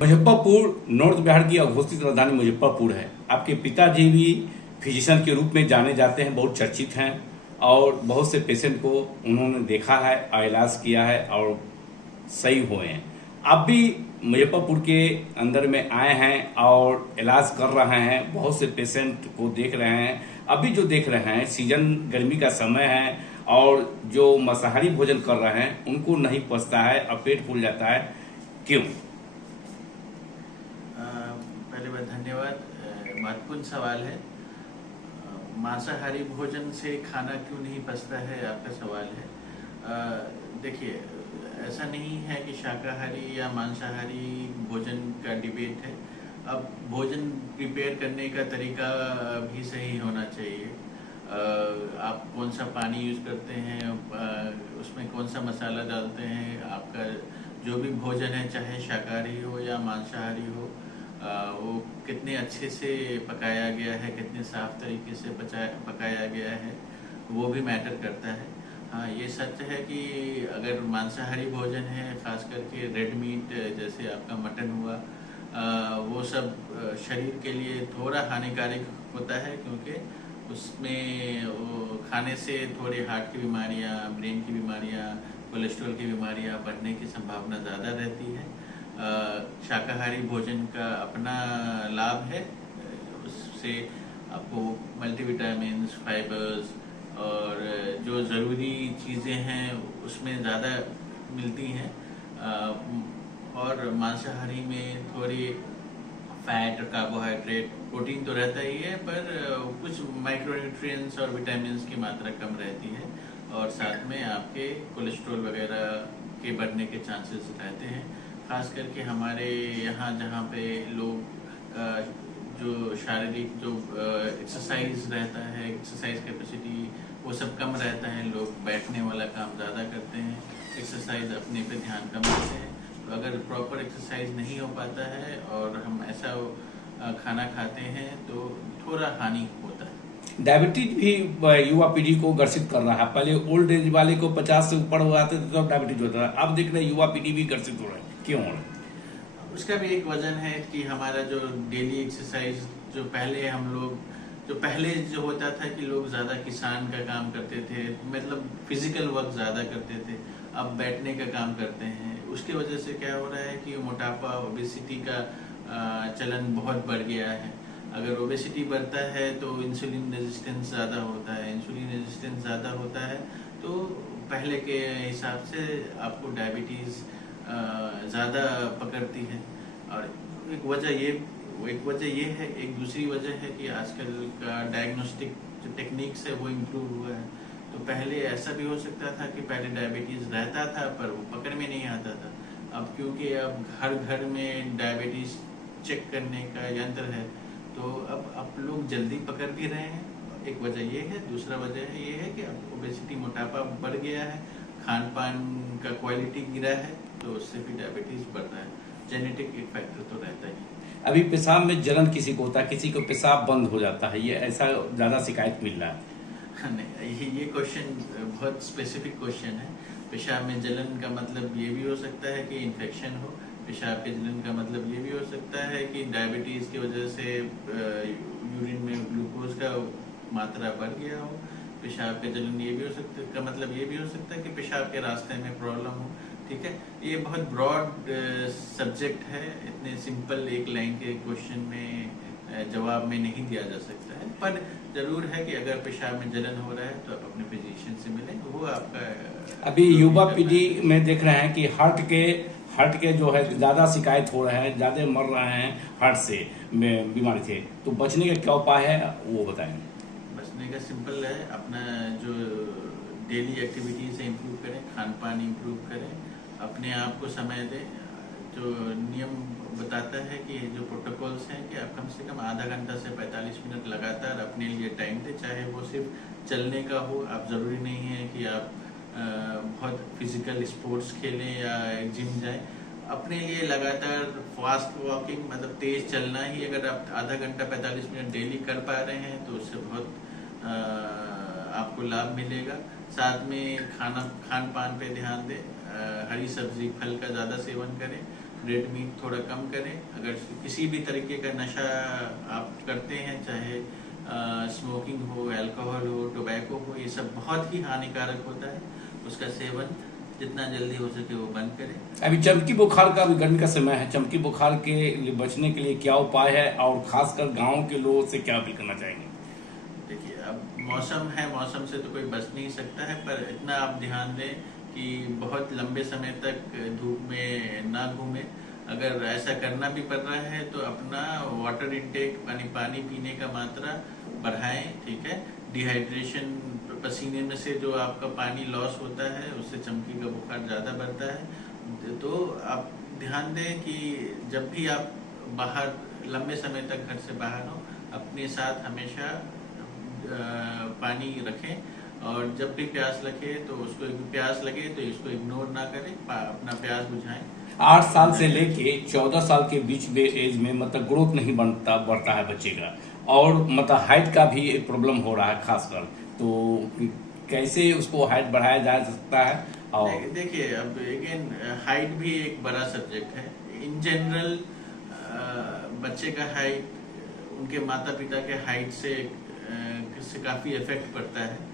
Muzaffarpur north Bihar की अघोषित राजधानी मुजफ्फरपुर है। आपके पिताजी भी फिजिशियन के रूप में जाने जाते हैं, बहुत चर्चित हैं और बहुत से पेशेंट को उन्होंने देखा है और इलाज किया है और सही हुए हैं। आप भी मुजफ्फरपुर के अंदर में आए हैं और इलाज कर रहे हैं, बहुत से पेशेंट को देख रहे हैं। अभी जो देख रहे हैं सीजन गर्मी का समय है और जो मांसाहारी भोजन कर रहे हैं उनको नहीं पचता है और पेट फूल जाता है, क्यों? पहले बात धन्यवाद। महत्वपूर्ण सवाल है। मांसाहारी भोजन से खाना क्यों नहीं पचता है, आपका सवाल है। देखिए, ऐसा नहीं है कि शाकाहारी या मांसाहारी भोजन का डिबेट है। अब भोजन प्रिपेयर करने का तरीका भी सही होना चाहिए। आप कौन सा पानी यूज़ करते हैं, उसमें कौन सा मसाला डालते हैं, आपका जो भी भोजन है चाहे शाकाहारी हो या मांसाहारी हो, वो कितने अच्छे से पकाया गया है, कितने साफ तरीके से पकाया गया है, वो भी मैटर करता है। हाँ, ये सच है कि अगर मांसाहारी भोजन है, खास करके रेड मीट जैसे आपका मटन हुआ, वो सब शरीर के लिए थोड़ा हानिकारक होता है, क्योंकि उसमें वो खाने से थोड़ी हार्ट की बीमारियाँ, ब्रेन की बीमारियाँ, कोलेस्ट्रॉल की बीमारियाँ बढ़ने की संभावना ज़्यादा रहती है। शाकाहारी भोजन का अपना लाभ है, उससे आपको मल्टीविटामिन्स, फाइबर्स और जो ज़रूरी चीज़ें हैं उसमें ज़्यादा मिलती हैं। और मांसाहारी में थोड़ी फैट, कार्बोहाइड्रेट, प्रोटीन तो रहता ही है, पर कुछ माइक्रोन्यूट्रिएंट्स और विटामिन्स की मात्रा कम रहती है और साथ में आपके कोलेस्ट्रॉल वगैरह के बढ़ने के चांसेस रहते हैं। खास करके हमारे यहाँ जहाँ पे लोग जो शारीरिक जो एक्सरसाइज रहता है, एक्सरसाइज कैपेसिटी वो सब कम रहता है, लोग बैठने वाला काम ज़्यादा करते हैं, एक्सरसाइज अपने पे ध्यान कम देते हैं। तो अगर प्रॉपर एक्सरसाइज नहीं हो पाता है और हम ऐसा खाना खाते हैं तो थोड़ा हानि होता है। डायबिटीज भी युवा पीढ़ी को ग्रसित कर रहा है। पहले ओल्ड एज वाले को 50 से ऊपर हो जाते थे तब डायबिटीज होता था, अब देख रहे युवा पीढ़ी भी ग्रसित हो रहा है, क्यों हो रहा है? उसका भी एक वजह है कि हमारा जो डेली एक्सरसाइज, जो पहले जो होता था कि लोग ज़्यादा किसान का काम करते थे, मतलब फिजिकल वर्क ज़्यादा करते थे, अब बैठने का काम करते हैं। उसकी वजह से क्या हो रहा है कि मोटापा, ओबेसिटी का चलन बहुत बढ़ गया है। अगर ओबेसिटी बढ़ता है तो इंसुलिन रेजिस्टेंस ज़्यादा होता है, इंसुलिन रेजिस्टेंस ज़्यादा होता है तो पहले के हिसाब से आपको डायबिटीज़ ज़्यादा पकड़ती है। और एक वजह ये है, एक दूसरी वजह है कि आजकल का डायग्नोस्टिक जो टेक्निक्स है वो इम्प्रूव हुआ है। तो पहले ऐसा भी हो सकता था कि पहले डायबिटीज़ रहता था पर वो पकड़ में नहीं आता था। अब क्योंकि अब हर घर में डायबिटीज़ चेक करने का यंत्र है तो अब लोग जल्दी पकड़ भी रहे हैं। एक वजह ये है। दूसरा वजह ये है कि अब ओबेसिटी, मोटापा बढ़ गया है, खान पान का क्वालिटी गिरा है, तो उससे भी डायबिटीज़ बढ़ रहा है। जेनेटिक एक फैक्टर तो रहता ही। अभी पेशाब में जलन किसी को होता है, किसी को पेशाब बंद हो जाता है, ये ऐसा ज़्यादा शिकायत मिल रहा है। नहीं, ये क्वेश्चन बहुत स्पेसिफिक क्वेश्चन है। पेशाब में जलन का मतलब ये भी हो सकता है कि इन्फेक्शन हो, पेशाब के जलन का मतलब ये भी हो सकता है कि डायबिटीज़ की वजह से यूरिन में ग्लूकोज का मात्रा बढ़ गया हो, पेशाब के जलन ये भी हो सकता है, का मतलब ये भी हो सकता है कि पेशाब के रास्ते में प्रॉब्लम हो। ठीक है, ये बहुत ब्रॉड सब्जेक्ट है, इतने सिंपल एक लाइन के क्वेश्चन में जवाब में नहीं दिया जा सकता है। पर जरूर है कि अगर पेशाब में जलन हो रहा है तो आप अपने फिजिशियन से मिलें, वो आपका। अभी युवा पीढ़ी में देख रहे हैं कि हार्ट के जो है ज़्यादा शिकायत हो रहे हैं, ज़्यादा मर रहे हैं हार्ट से बीमारी से, तो बचने का क्या उपाय है वो बताएंगे? बचने का सिंपल है, अपना जो डेली एक्टिविटीज़ है इम्प्रूव करें, खान पान इम्प्रूव करें, अपने आप को समय दें। जो नियम बताता है कि जो प्रोटोकॉल्स हैं कि आप कम से कम आधा घंटा से 45 मिनट लगातार अपने लिए टाइम दें, चाहे वो सिर्फ चलने का हो। आप ज़रूरी नहीं है कि आप बहुत फिजिकल स्पोर्ट्स खेलें या जिम जाएं। अपने लिए लगातार फास्ट वॉकिंग, मतलब तेज़ चलना ही अगर आप आधा घंटा 45 मिनट डेली कर पा रहे हैं तो उससे बहुत आपको लाभ मिलेगा। साथ में खान पान पे ध्यान दें, हरी सब्जी, फल का ज़्यादा सेवन करें, रेड मीट थोड़ा कम करें। अगर किसी भी तरीके का नशा आप करते हैं, चाहे स्मोकिंग हो, अल्कोहल हो, टोबैको हो, ये सब बहुत ही हानिकारक होता है। उसका सेवन जितना जल्दी हो सके वो बंद करें। अभी चमकी बुखार का, अभी गर्मी का समय है, चमकी बुखार के लिए बचने के लिए क्या उपाय है, और खासकर गांव के लोगों से क्या अपील करना चाहेंगे? देखिए, अब मौसम है, मौसम से तो कोई बच नहीं सकता है, पर इतना आप ध्यान दें कि बहुत लंबे समय तक धूप में ना घूमें। अगर ऐसा करना भी पड़ रहा है तो अपना वाटर इनटेक, पानी पीने का मात्रा बढ़ाएं, ठीक है। डिहाइड्रेशन, पसीने में से जो आपका पानी लॉस होता है उससे चमकी का बुखार ज़्यादा बढ़ता है। तो आप ध्यान दें कि जब भी आप बाहर लंबे समय तक घर से बाहर हो, अपने साथ हमेशा पानी रखें, और जब भी प्यास लगे तो इसको इग्नोर ना करें, अपना प्यास बुझाएं। 8 साल से लेके 14 साल के बीच में एज में मतलब ग्रोथ नहीं बढ़ता है बच्चे का, और मतलब हाइट का भी एक प्रॉब्लम हो रहा है खासकर, तो कैसे उसको हाइट बढ़ाया जा सकता है? और देखिए, अब अगेन हाइट भी एक बड़ा सब्जेक्ट है। इन जनरल बच्चे का हाइट उनके माता पिता के हाइट से काफ़ी इफेक्ट पड़ता है।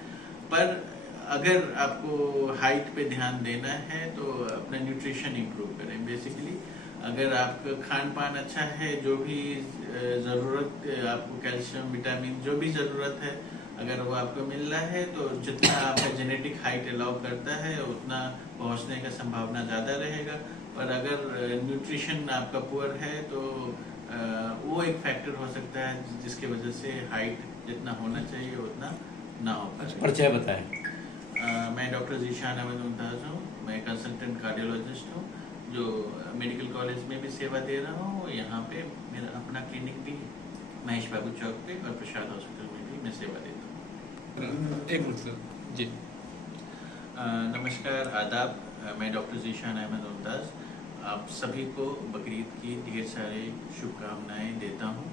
पर अगर आपको हाइट पे ध्यान देना है तो अपना न्यूट्रिशन इंप्रूव करें। बेसिकली अगर आपका खान पान अच्छा है, जो भी ज़रूरत आपको, कैल्शियम, विटामिन, जो भी ज़रूरत है, अगर वो आपको मिल रहा है तो जितना आपका जेनेटिक हाइट अलाउ करता है उतना पहुंचने का संभावना ज़्यादा रहेगा। पर अगर न्यूट्रिशन आपका पुअर है तो वो एक फैक्टर हो सकता है जिसकी वजह से हाइट जितना होना चाहिए उतना ना हो पाए। परिचय बताएं। मैं डॉक्टर ज़ीशान अहमद मुमताज़ हूँ। मैं कंसल्टेंट कार्डियोलॉजिस्ट हूँ जो मेडिकल कॉलेज में भी सेवा दे रहा हूँ। यहाँ पे मेरा अपना क्लिनिक भी महेश बाबू चौक पे और प्रसाद हॉस्पिटल में भी मैं सेवा देता हूँ। एक मिनट सर जी। नमस्कार, आदाब। मैं डॉक्टर ज़ीशान अहमद मुमताज़ आप सभी को बकरीद की ढेर सारी शुभकामनाएं देता हूँ।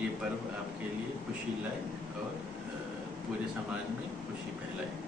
ये पर्व आपके लिए खुशी लाए और पूरे समाज में खुशी फैलाए।